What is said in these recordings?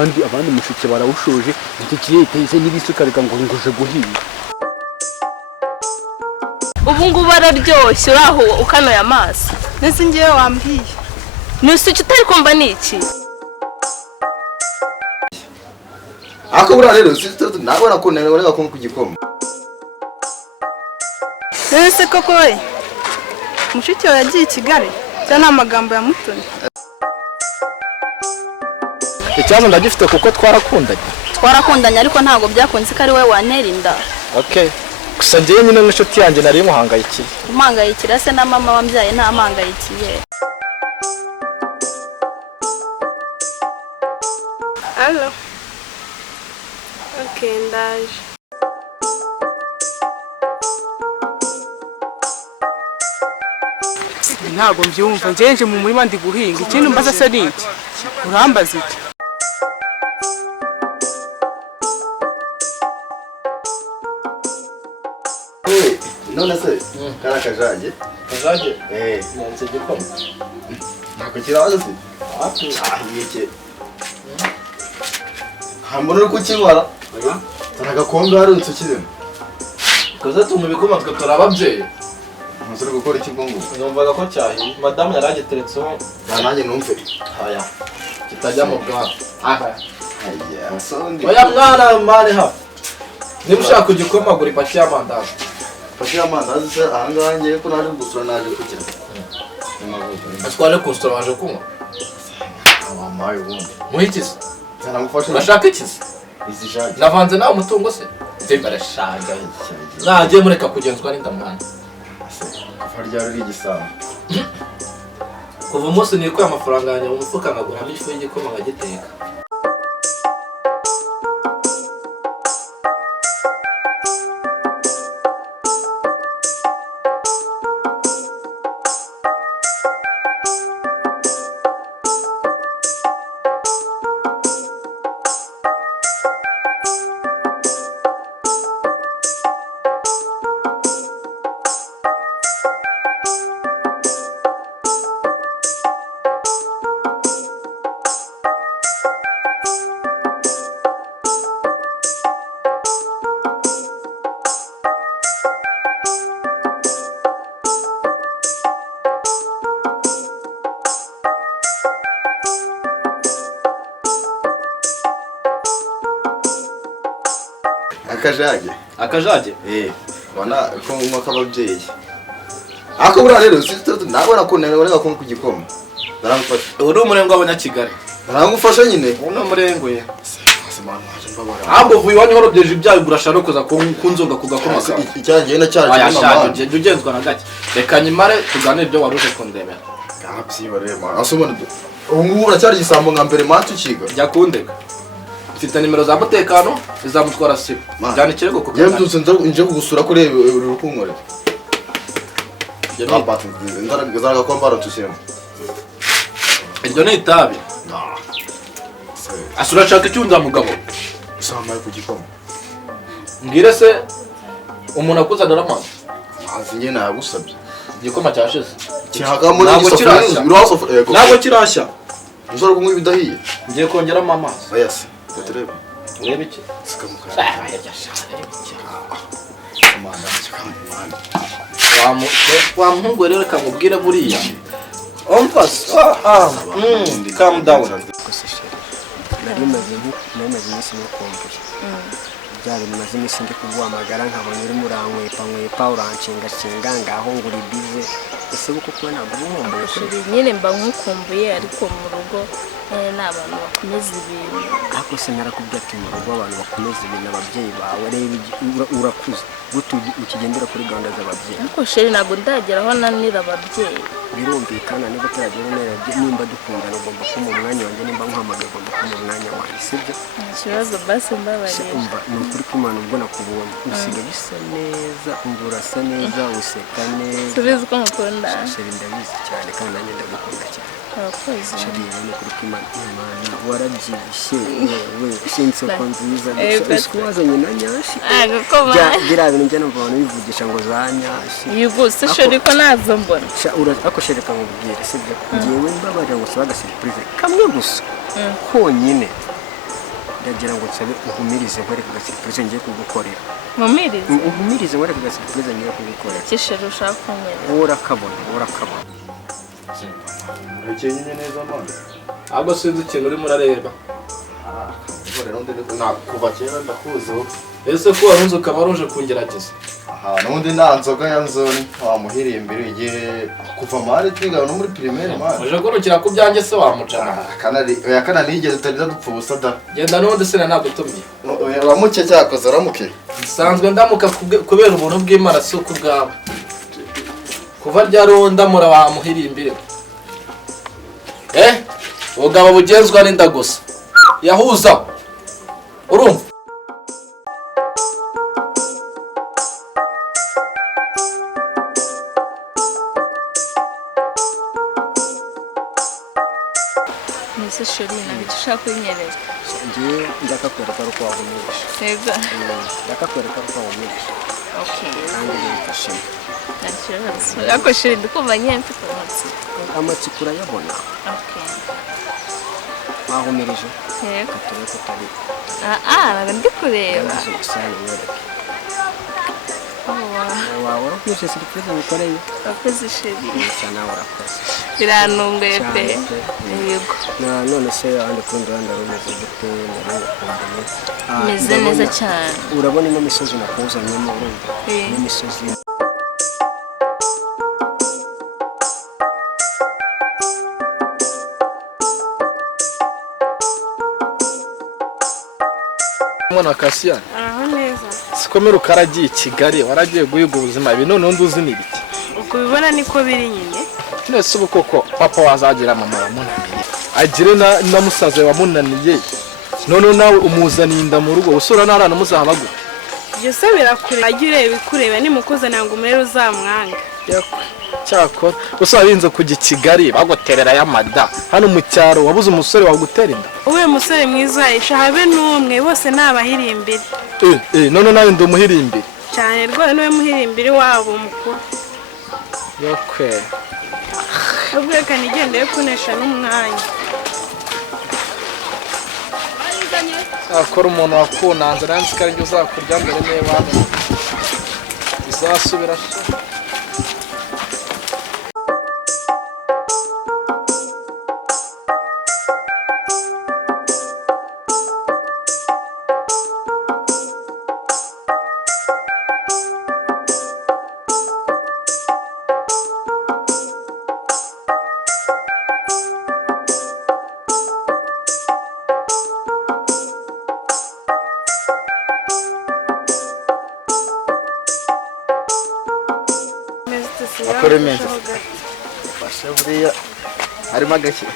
abandi mushike barawushoje iki kirete n'ibisuka reka ngo nguje guhiye ubu ngubu araryoshye uraho ukanoye amaso nese ngiye wambwiye nusi kitari kumva niki akabura rero sister nabona ko nabona ko kugikoma nese koko we mushiki wawe yagiye i Kigali cyane amagambo ya Mutoni ikibazo ndagifite kuko twarakundanye ariko ntago byakunze ko ari we wantera inda okay gusa ngiye nyine n'inshuti yanjye nari muhangayikiye umangayikira se na mama wambyaye nta mangayikiye allo okay ndaje ntago mbyumva ngenje mu murima ndi guhinga ikintu mbaza se niki urambaza iki none se karakajaje yanze gikoma nako kiraje se yeke hambona ko kibara taragakonga harutse kirimo koza tumu bikoma tukora ababyeyi umusore gukora iki bwongo numvaga ko cyahi madame yaragiteretseho nanjye numve aya kitajya mu bwa aya sondi oya mwana mane ha niba ushaka kugikomagura ipaki y'amandazi paki y'amandazi se ahangahe ko naje gusura naje kugira atware kusura waje kunywa amaye ubundi muhikize zanagufasha urashaka ikize izi shaje navanze nawe umutungo se ndembara shaga nagiye mureka kugenzwa n'indamwana kafarya ruri igisamba kuva umunsi nikuye amafaranga yanjye mu mufuka nkaguramo ifu y'igikoma nkagiteka akajage wana ko umwaka ababyeyi akabura rero sister nabona ko nabona ko kugikoma narangufasha uri umurengo w'abanyakigali narangufasha nyine uno murengo ye ahubwo vuye iwanyu horobyeje ibyawe burashaka kuza kunzonga kugakoma icyangiye na cyaje mama ugenzwa na gake reka nyimare tuganire ibyo waruje kundebera byibare asubona ubu uracyari gisambo nka mbere matu kiga jya kundega mfite nimero za mutekano izamutwara sibo cyane kirego kuko yembyutse nje kugusura kuri urukunkore yapatu ndaraga kwambara tushyemo iryo ni itabi asura chaka cyunda mugabo samaye kugikoma ngire se umuntu akuzanira amazi azinye nagusabye igikoma cyashize kihagamo n'igisafuriya ntabwo kirashya ushobora kunywa ibidahiye ngiye kongeramo amazi bayase turebe urebe iki sikamuka wa muhungu rero kamubwira buriya ompas calm down nari maze iminsi mukumbuye byari bimaze iminsi ndi kuguhamagara nkabona uri murankwepa uranshinga ngaho nguri bize ese buko kubona nkumbuye kuri nyine mba nkukumbuye ariko mu rugo n'abantu bakomeza ibintu ariko se narakubwiye ati mu rugo abantu bakomeza ibintu ababyeyi bawe reba urakuze gutu ukigendera kuri gahunda z'ababyeyi ariko sheri ntabwo ndageraho nanira ababyeyi birumvikana niba turagera neza nimba dukundana ugomba kuma umwanya wanjye nimba nkuhamagaye ugomba kuma umwanya wanjye sibyo ikibazo basi mbabarira umva ni ukuri kw'Imana ubwo nakubonye usiga bisa neza umva urasa neza useka neza tubizi ko nkukunda sheri ndabizi cyane kandi nanjye ndagukunda cyane abakozi sheri rero ni ukuri kw'Imana warabyibushye wewe inseko nziza ese wazanye na nyashi biriya bintu njya numva abantu bivugisha ngo za nyashi yego se sheri ko nazo mbona ako sheri kamubwire sibyo ngewe mbabarira ngo sabaga surprise kamwe gusa konyine yagira ngo nsabe uhumirize nkwereke agasiripurize ngiye kugukorera. Mumirize Uhumirize nkwereke agasiripurize ngiye kugukorera. kisheri ushaka kunyereza. Wowe urakabona, wowe urakabona. Urakenyeye neza mwana. ahubwo sinzi ikintu urimo urareba. Rero kuva kera ndakuzi wowe. ese ko warunze ukaba waruje kungerageza. Aha nundi nta nzoga ya nzoni wamuhiriye imbere igihe kuva mari twiga no muri primaire mwana. uje kurukira ku byanjye se wamucana. Kana nigeze utariza dupfa ubusa da. genda n'ubundi sina nagutumiye. Uramuke cyakoze uramuke. nsanzwe ndamuka kubera ubuntu bw'Imana si uko ubwawe. kuva ryari uwo ndamura wamuhiriye imbere. ubugabo bugenzwa n'inda gusa. yahuza urumva. Mbese sheri ntabwo icyo ushaka kunyereza. Ngiye ndakakwereka uko wahumirisha. Yego. Ndakakwereka uko wahumirisha. Okay. Kandi bifashemo. Nta kibazo. Ariko sheri ndikumva nyine mfite amatsiko. Amatsiko urayabona. Okay. Wahumirije. Yego. Katore ko tari. Ntabwo ndi kureba. Yagize gusana wereke. Wow. Wawe urakoze surprise ngukoreye. Urakoze sheri. Cyane urakoze. Birantunguye pe. Yego. None se ahandi kundi rwanda rumeze gute ndarukumbuye. Meze neza cyane. Urabona ino misozi nakuzanyemo urumva. Ino misozi mwana Cassian. Araho neza. sikomera ukaragiye i Kigali waragiye guhiga ubuzima ibi none undi uzi nibiki. Uko bibona niko biri nyine. nese ubu koko papa wazagira mama wamunaniye agire na musaza wamunaniye none nawe umuzaniye inda mu rugo usura narana muzahabagu. Byose birakure agire bikureba nimukoze nango umurero uzamwanga. cyakora usarinze kujya i Kigali bagoterera y'amada hano mu cyaro wabuze umusore wagutera inda. Uwe musore mwiza Aisha habe numwe bose nabahirimbire. none nawe ndumuhirimbire Cyane rwose niwe muhirimbire wabo mukuru. yokwe Ubwo kanigende kunesha n'umwanya. akora umuntu wakunanze nanze kandi uzakurya mbere niba izasubira Akore meza. Basha buriya harimo agashyi.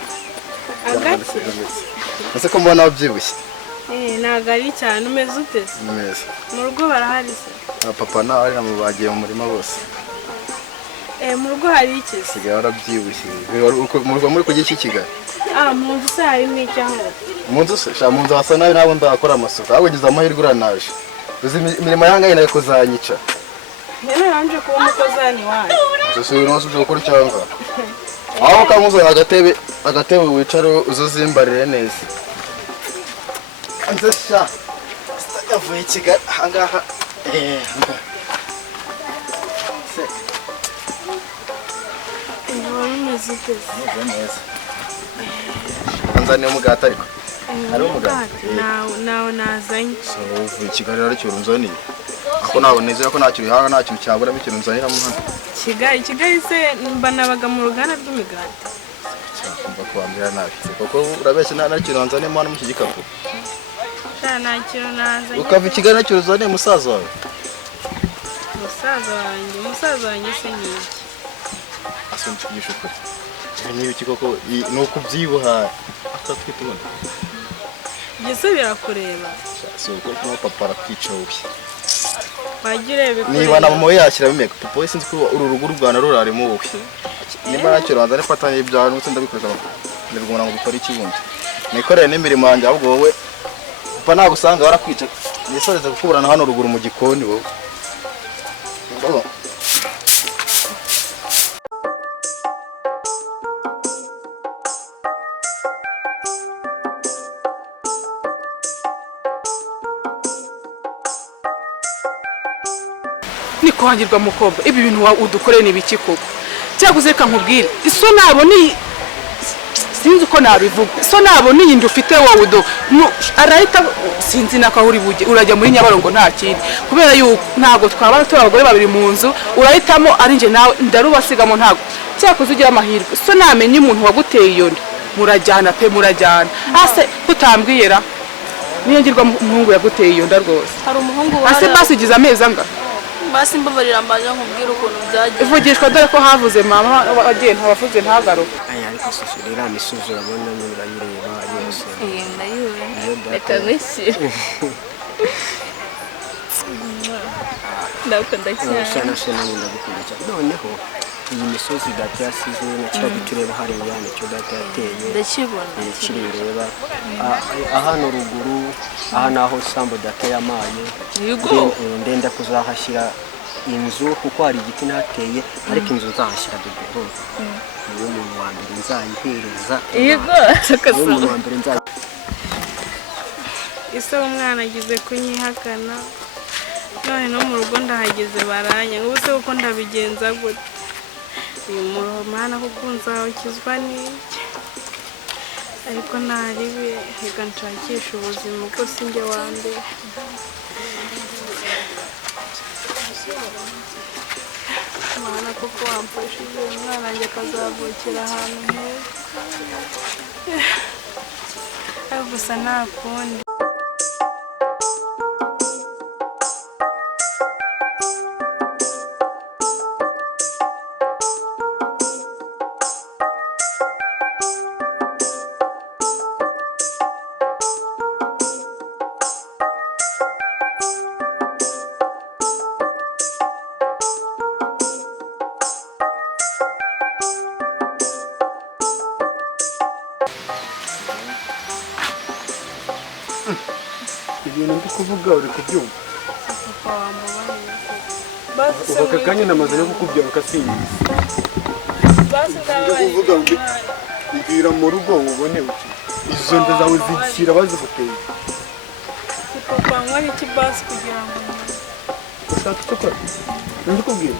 Agaki. Ese ko mbona wabyibushye. Nagari cyane umeze ute? Neza. Mu rugo barahari se. Papa nawe ari mu bagiye mu murima bose. Mu rugo hari iki se? Sigaye warabyibushye. Mu rugo muri kujya iki Kigali. Mu nzu se hari n'icyaho. Mu nzu se mu nzu hasa nabi nabo ndakora amasuka. Ahubwo gize amahirwe uranaje. Uzi imirimo yangaye nayo kuzanyica. Nene nanje kuba umukozani wayo. Ese uyu nose uje gukora cyangwa? Aho kamuzana agatebe wicaro uzuzimbarire neza. Anze sha. Yavuye Kigali ahangaha. Umeze ute? Neza. Anzaniye umugati ariko. Ari umugati. Nawe nazanye. So uvuye Kigali ari cyo unzaniye. Ako nawe neza ko ntacyo bihanga ntacyo cyabura bikino nzanira mu hano. Kigali se mbanabaga mu ruganda rw'imigati. Cyumva kwambira nabi. Koko urabeshya nta kintu nzaniye mu iki gikapu. Nta kintu nazanye. Ukava i Kigali nacyo uzaniye musaza wawe. Musaza wanjye se ni iki? Asunze kugisha ukuri. Niba iki koko nuko ubyibuha atatwitubona. Byose birakureba. So ko papa arakwica wowe. Bagire bikureba. Niba na mama we yashyira bimeka papa we sinzi ko uru rugo rwanda rurarimo wowe. Niba nacyo ranzane fatanye ibyawe n'utse ndabikoresha ndabigumana ngo gukora ikibundi. Nikorere n'imirimo yanjye ahubwo wowe papa nagusanga barakwica. Nisoreze kukuburana hano ruguru mu gikoni wowe. ni kwangirwa mukobwa ibi bintu udukoreye ni biki koko cyakuze reka nkubwire iso nabona sinzi uko nabivuga iso nabona iyi ufite wowe do arahita sinzi nakahuri buje urajya muri Nyabarongo nta kindi kubera yuko ntago twabana turi abagore babiri mu nzu urahitamo ari nje nawe ndarubasigamo ntago cyakuze ugira amahirwe iso namenye umuntu waguteye iyo nda murajyana pe murajyana ase kutambwira niyo ngirwa umuhungu yaguteye iyo nda rwose hari umuhungu ase basigize amezi anga basi mbabarira mbaje nkubwira ukuntu byagiye ivugishwa dore ko havuze mama agenda abavuze ntagaruka ariko sisi rero amisuzu urabona n'urayireba yose ndayibona reka nwishyire ndakunda cyane sana sana ndagukunda cyane noneho iyi misozi data yasize n'ikiragi tureba hariya nicyo data yateye ndakibona kireba hano ruguru aha naho sambo data yamaye yego ndenda kuzahashyira inzu kuko hari igiti nateye ariko inzu nzahashyira bibero niyo muntu wa mbere nzayihereza yego umuntu wa mbere nzayi ise umwana agize kunyihakana none no mu rugo ndahageze baranya ngo se uko ndabigenza gute uyu mwana kuko nzawukizwa n'iki ariko ntaribe reka nshakisha ubuzima kuko sinjye wa mbere mwana kuko wamfashije umwana wanjye akazavukira ahantu heza ariko gusa nta kundi ibintu ndi kuvuga uri kubyumva papa wamubariye basi ubu aka kanya namaze no kukubwira ukasinyiza basi kuvuga ngo mbwira mu rugo ubone uki izo nda zawe zikira baziguteye papa nkora iki basi kugira ngo ushaka icyo ukora ndi kubwira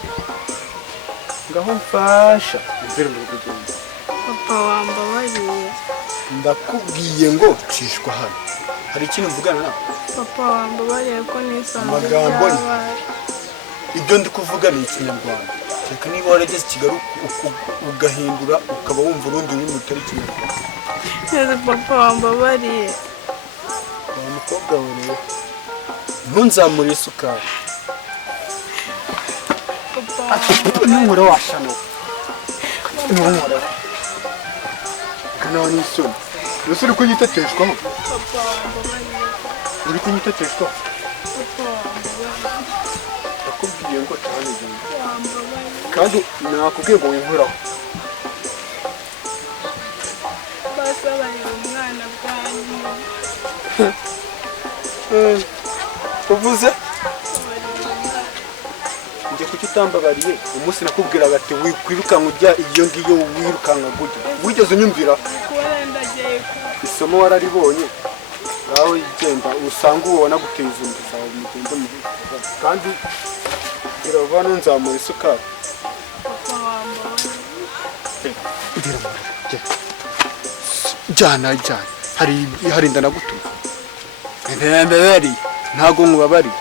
ngaho mfasha imvire mu rugo ugenda papa wambabariye ndakubwiye ngo cishwa hano hari ikintu mvugana nawe papa wambabariye ko nisanze amagambo ni byabaye ibyo ndi kuvuga ni ikinyarwanda reka niba warageze Kigali ugahindura ukaba wumva urundi rurimi rutari ikinyarwanda neza papa wambabariye wa mukobwa we rero ntunzamure isukari papa n'umura washano n'umura kana n'isoni ese uri kunyiteteshwaho papa wambabariye uri kunyiteteshwaho papa wambabariye nakubwiye ngo cyane genda wambabariye kandi nakubwiye ngo winkoraho basabarira umwana bwanyu uvuze njye kuki utambabariye umunsi nakubwiraga ati wikwirukanka ujya iyo ngiyo wirukanka gutya wigeze unyumvira kuba ndagiye isomo wararibonye nawe igenda usanga ubona guteza inda zawe mugende mu kandi irava nzamura isukari papa wambabariye jyana hari inda nagutuma mbeberi ntago nkubabariye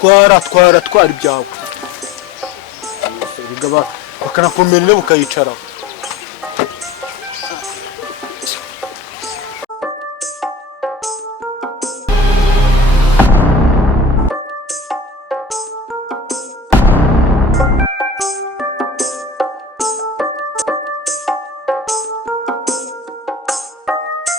twara ibyawe bakanakomerera bukayicaraho